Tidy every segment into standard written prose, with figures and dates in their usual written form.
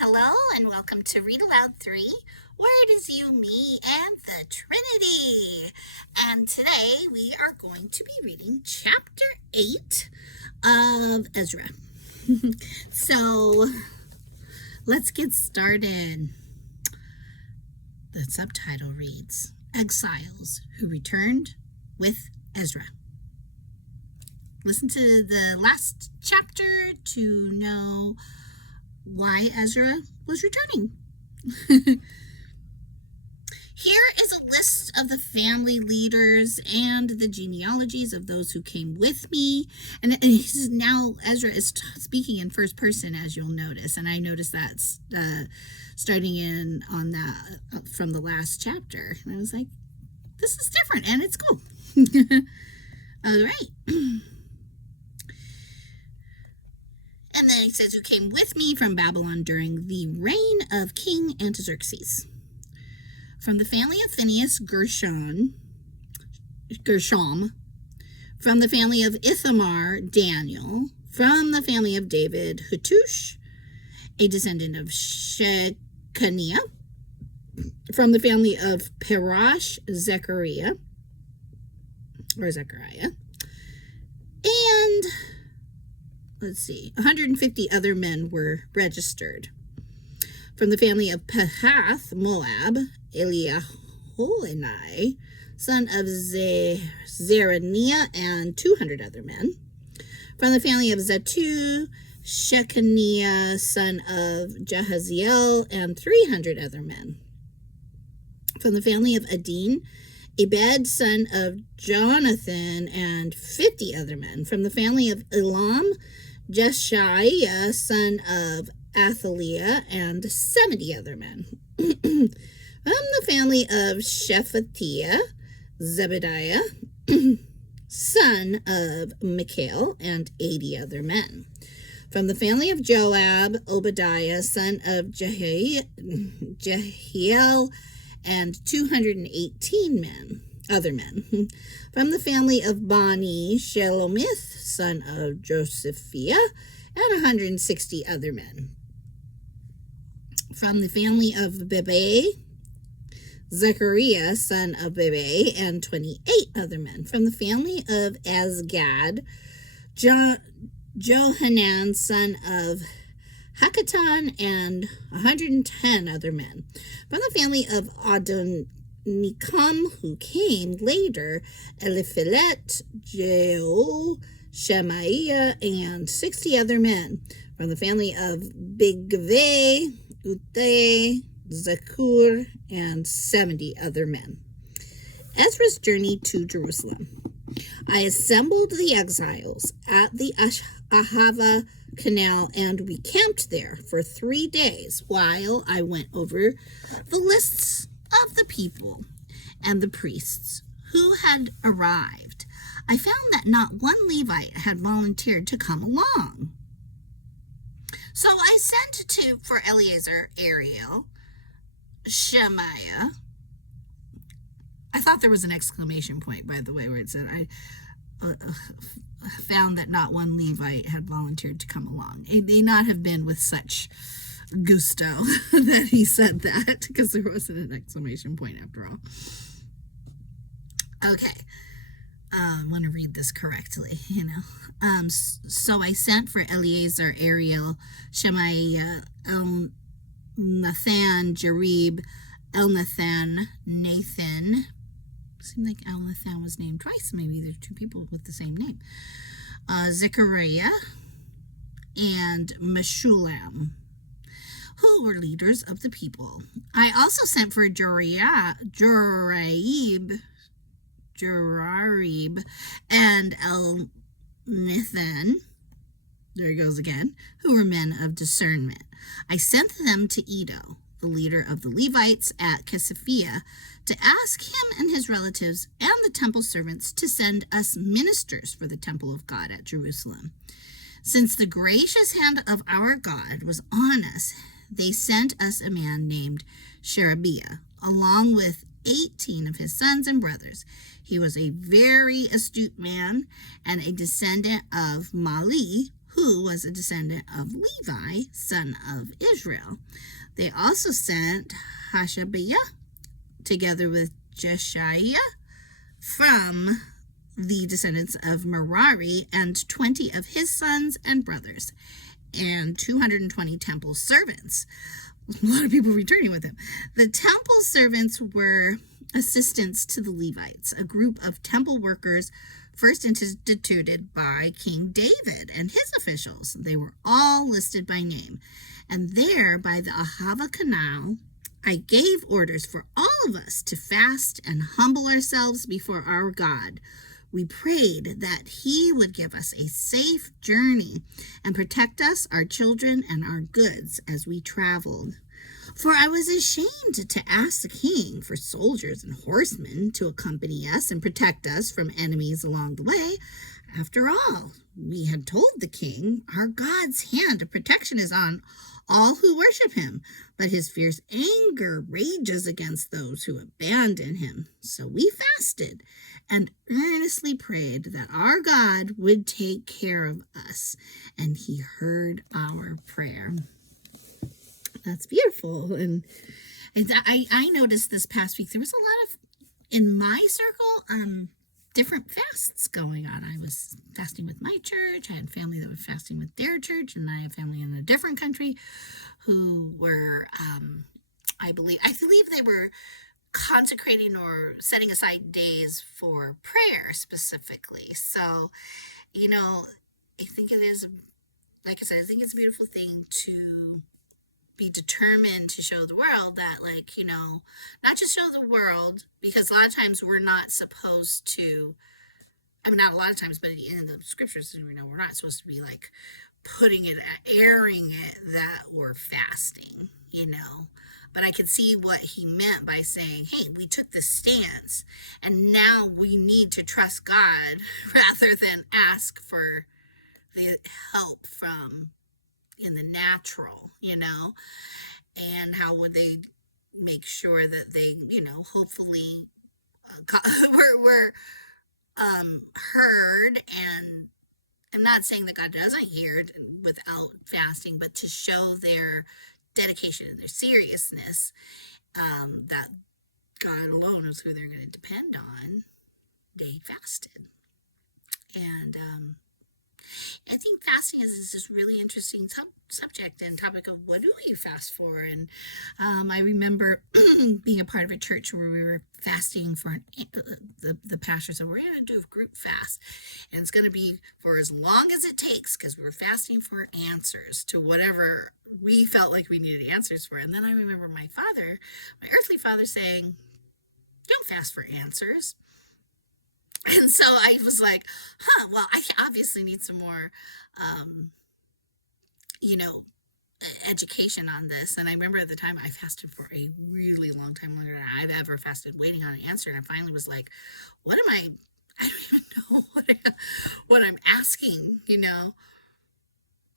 Hello and welcome to Read Aloud 3, where it is you, me, and the Trinity. And today we are going to be reading chapter 8 of Ezra. So let's get started. The subtitle reads, Exiles Who Returned with Ezra. Listen to the last chapter to know why Ezra was returning. Here is a list of the family leaders and the genealogies of those who came with me. And now Ezra is speaking in first person, as you'll notice. And I noticed that starting in on that from the last chapter. And I was like, this is different and it's cool. All right. And then he says, who came with me from Babylon during the reign of King Artaxerxes. From the family of Phinehas, Gershom. From the family of Ithamar, Daniel. From the family of David, Hattush, a descendant of Shechaniah. From the family of Parash, Zechariah. And let's see, 150 other men were registered. From the family of Pahath, Moab, Eliahoenai, son of Zeraniah, and 200 other men. From the family of Zatu, Shechaniah, son of Jahaziel, and 300 other men. From the family of Adin, Ebed, son of Jonathan, and 50 other men. From the family of Elam, Jeshaiah, son of Athaliah, and 70 other men. From the family of Shephatiah, Zebediah, son of Michael, and 80 other men. From the family of Joab, Obadiah, son of Jehiel, and 218 other men. From the family of Bani, Shelomith, son of Josephiah, and 160 other men. From the family of Bebe, Zechariah, son of Bebe, and 28 other men. From the family of Azgad, Johanan, son of Hakatan, and 110 other men. From the family of Adonikam, who came later, Eliphelet, Jeo, Shemaiah, and 60 other men. From the family of Bigvai, Uthai, Zakur, and 70 other men. Ezra's journey to Jerusalem. I assembled the exiles at the Ahava Canal, and we camped there for 3 days while I went over the lists of the people and the priests who had arrived. I found that not one Levite had volunteered to come along. So I sent for Eleazar, Ariel, Shemaiah. I thought there was an exclamation point, by the way, where it said, I found that not one Levite had volunteered to come along. It may not have been with such gusto that he said that, because there wasn't an exclamation point after all. Okay. I want to read this correctly, So I sent for Eleazar, Ariel, Shemaiah, Elnathan, Jarib, Elnathan, Nathan. Seemed like Elnathan was named twice. Maybe there's two people with the same name. Zechariah and Meshulam, who were leaders of the people. I also sent for Jorarib and Elnathan, there he goes again, who were men of discernment. I sent them to Edo, the leader of the Levites at Casaphia, to ask him and his relatives and the temple servants to send us ministers for the temple of God at Jerusalem. Since the gracious hand of our God was on us, they sent us a man named Sherebiah, along with 18 of his sons and brothers. He was a very astute man and a descendant of Mali, who was a descendant of Levi, son of Israel. They also sent Hashabiah together with Jeshiah from the descendants of Merari, and 20 of his sons and brothers, and 220 temple servants. A lot of people returning with him. The temple servants were assistants to the Levites, a group of temple workers first instituted by King David and his officials. They were all listed by name. And there, by the Ahava Canal, I gave orders for all of us to fast and humble ourselves before our God. We prayed that he would give us a safe journey and protect us, our children, and our goods as we traveled. For I was ashamed to ask the king for soldiers and horsemen to accompany us and protect us from enemies along the way. After all, we had told the king, our God's hand of protection is on all who worship him, but his fierce anger rages against those who abandon him. So we fasted and earnestly prayed that our God would take care of us, and he heard our prayer. That's beautiful. And I noticed this past week there was a lot of, in my circle, different fasts going on. I was fasting with my church. I had family that was fasting with their church, and I have family in a different country who were, I believe they were consecrating or setting aside days for prayer specifically. So, I think it is, like I said, I think it's a beautiful thing to be determined to show the world that, not just show the world, because a lot of times we're not supposed to, not a lot of times, but in the scriptures, we're not supposed to be airing it that we're fasting, but I could see what he meant by saying, hey, we took this stance and now we need to trust God rather than ask for the help from in the natural, and how would they make sure that they, hopefully were heard. And I'm not saying that God doesn't hear without fasting, but to show their dedication and their seriousness, that God alone is who they're going to depend on, they fasted. And I think fasting is this really interesting subject and topic of what do we fast for. And I remember being a part of a church where we were fasting for the pastor said, we're going to do a group fast, and it's going to be for as long as it takes, because we're fasting for answers to whatever we felt like we needed answers for. And then I remember my earthly father saying, don't fast for answers. And so I was like, well, I obviously need some more, education on this. And I remember at the time I fasted for a really long time, longer than I've ever fasted, waiting on an answer. And I finally was like, I don't even know what I'm asking,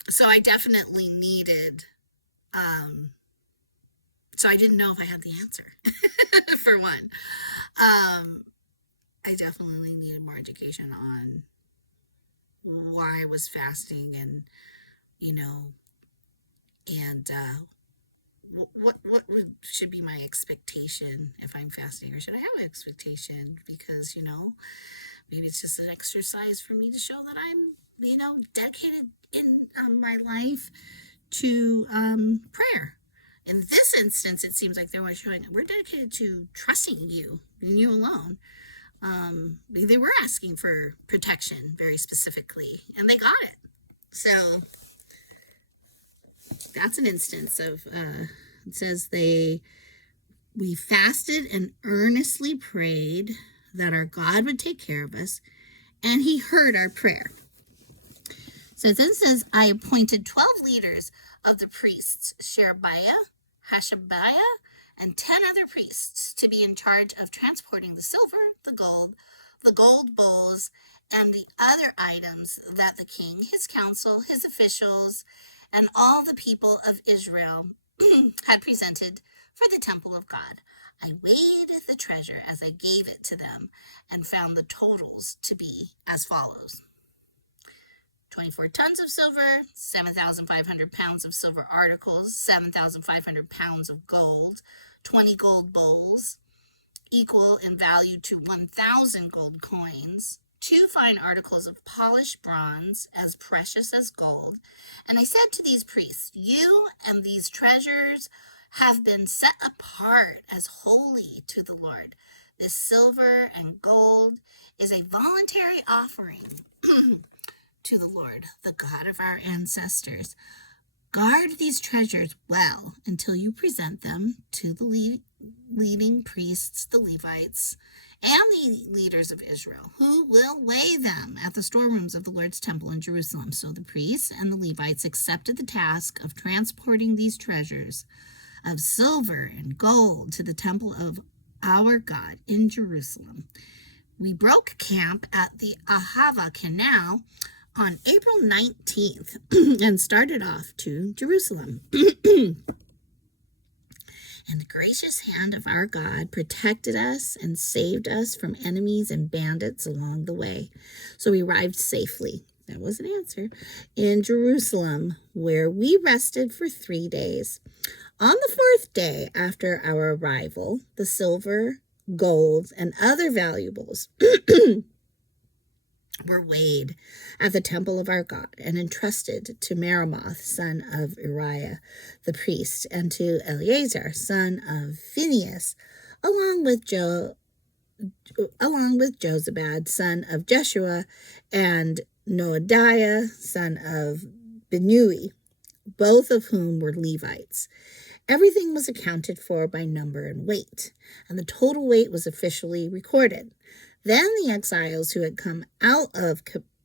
So I definitely needed, so I didn't know if I had the answer, for one. I definitely needed more education on why I was fasting, and what should be my expectation if I'm fasting, or should I have an expectation? Because maybe it's just an exercise for me to show that I'm dedicated in my life to prayer. In this instance, it seems like they were showing we're dedicated to trusting you and you alone. They were asking for protection very specifically, and they got it. So that's an instance of, it says we fasted and earnestly prayed that our God would take care of us, and he heard our prayer. So then says, I appointed 12 leaders of the priests, Sherebiah, Hashabiah, and 10 other priests to be in charge of transporting the silver, the gold bowls, and the other items that the king, his council, his officials, and all the people of Israel had presented for the temple of God. I weighed the treasure as I gave it to them and found the totals to be as follows. 24 tons of silver, 7,500 pounds of silver articles, 7,500 pounds of gold, 20 gold bowls, equal in value to 1,000 gold coins, 2 fine articles of polished bronze, as precious as gold. And I said to these priests, you and these treasures have been set apart as holy to the Lord. This silver and gold is a voluntary offering to the Lord, the God of our ancestors. Guard these treasures well until you present them to the leading priests, the Levites, and the leaders of Israel, who will weigh them at the storerooms of the Lord's temple in Jerusalem. So the priests and the Levites accepted the task of transporting these treasures of silver and gold to the temple of our God in Jerusalem. We broke camp at the Ahava Canal on April 19th and started off to Jerusalem. And the gracious hand of our God protected us and saved us from enemies and bandits along the way. So we arrived safely, that was an answer, in Jerusalem, where we rested for 3 days. On the 4th day after our arrival, the silver, gold, and other valuables were weighed at the temple of our God and entrusted to Meremoth, son of Uriah, the priest, and to Eleazar, son of Phinehas, along with Jozabad, son of Jeshua, and Noadiah, son of Binnui, both of whom were Levites. Everything was accounted for by number and weight, and the total weight was officially recorded. Then the exiles who had come out of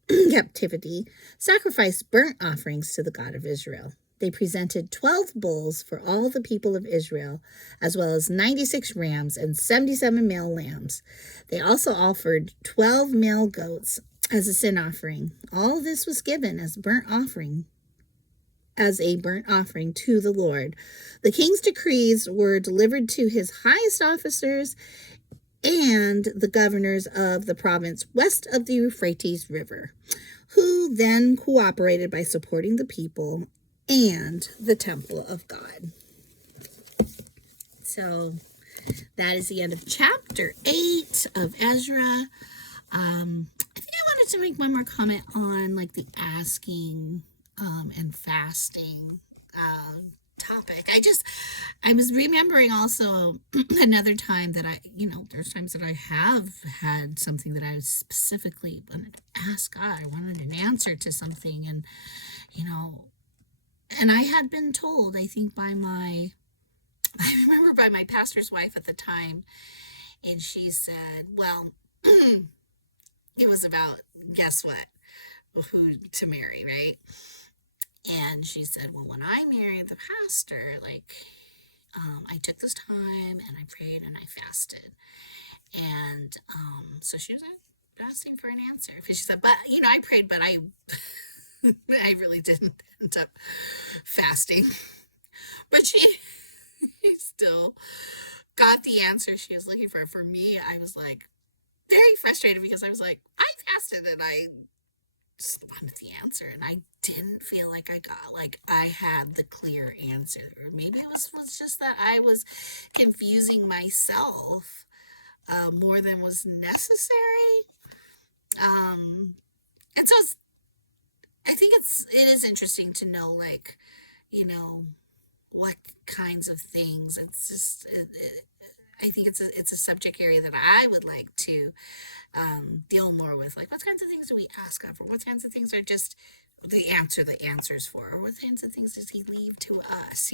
captivity sacrificed burnt offerings to the God of Israel. They presented 12 bulls for all the people of Israel, as well as 96 rams and 77 male lambs. They also offered 12 male goats as a sin offering. All this was given as a burnt offering to the Lord. The king's decrees were delivered to his highest officers and the governors of the province west of the Euphrates River, who then cooperated by supporting the people and the temple of God. So that is the end of chapter 8 of Ezra. I think I wanted to make one more comment on like the asking and fasting topic. I was remembering also another time that there's times that I have had something that I specifically wanted to ask God. I wanted an answer to something, and I had been told, I think I remember by my pastor's wife at the time, and she said, well, it was about, guess what, who to marry, right? And she said, well, when I married the pastor, I took this time and I prayed and I fasted. And so she was asking for an answer. Because she said, but, I prayed, but I really didn't end up fasting. But she still got the answer she was looking for. For me, I was very frustrated because I was I fasted and I just wanted the answer, and I didn't feel like I had the clear answer. Or maybe it was just that I was confusing myself more than was necessary. And so I think it is interesting to know, what kinds of things. It's just, I think it's a subject area that I would like to deal more with. What kinds of things do we ask God for? What kinds of things are just the answers for? Or what kinds of things does he leave to us,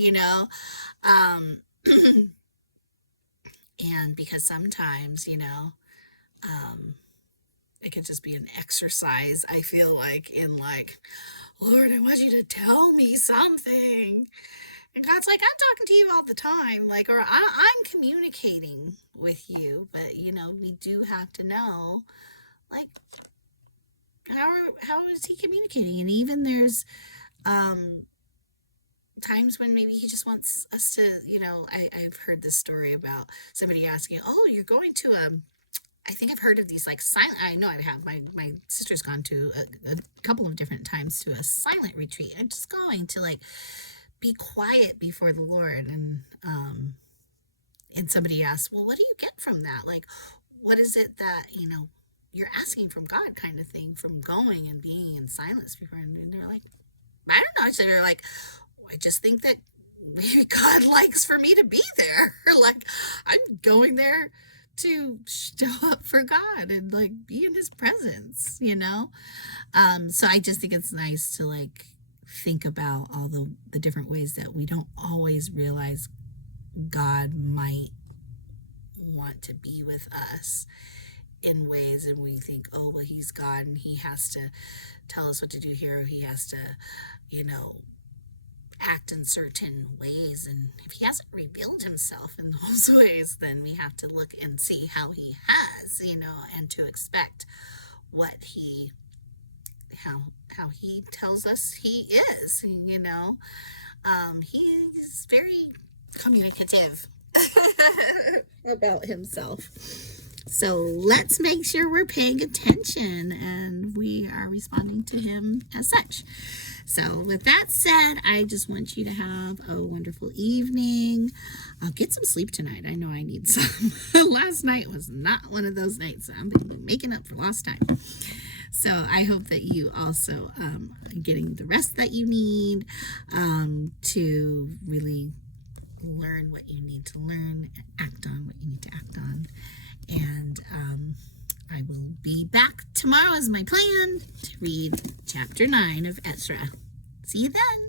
and because sometimes, it can just be an exercise, I feel in Lord, I want you to tell me something. And God's I'm talking to you all the time, or I'm communicating with you, but, we do have to know, how is he communicating? And even there's times when maybe he just wants us to, I've heard this story about somebody asking, oh, you're going to I think I've heard of these like silent. I know I have. My sister's gone to a couple of different times to a silent retreat. I'm just going to like be quiet before the Lord, and somebody asked, well, what do you get from that? Like, what is it that you're asking from God, kind of thing, from going and being in silence before? And they're like, I don't know. I said, they're like, I just think that maybe God likes for me to be there. Like, I'm going there to show up for God and like be in his presence. So I just think it's nice to like think about all the different ways that we don't always realize God might want to be with us in ways, and we think, oh, well, he's God and he has to tell us what to do here, or he has to act in certain ways, and if he hasn't revealed himself in those ways, then we have to look and see how he has, and to expect what how he tells us he is. He's very communicative about himself. So let's make sure we're paying attention and we are responding to him as such. So with that said, I just want you to have a wonderful evening. Get some sleep tonight. I know I need some. Last night was not one of those nights. So I'm making up for lost time. So I hope that you also are getting the rest that you need to really learn what you need to learn, act on what you need to act on. And I will be back tomorrow as my plan to read chapter 9 of Ezra. See you then.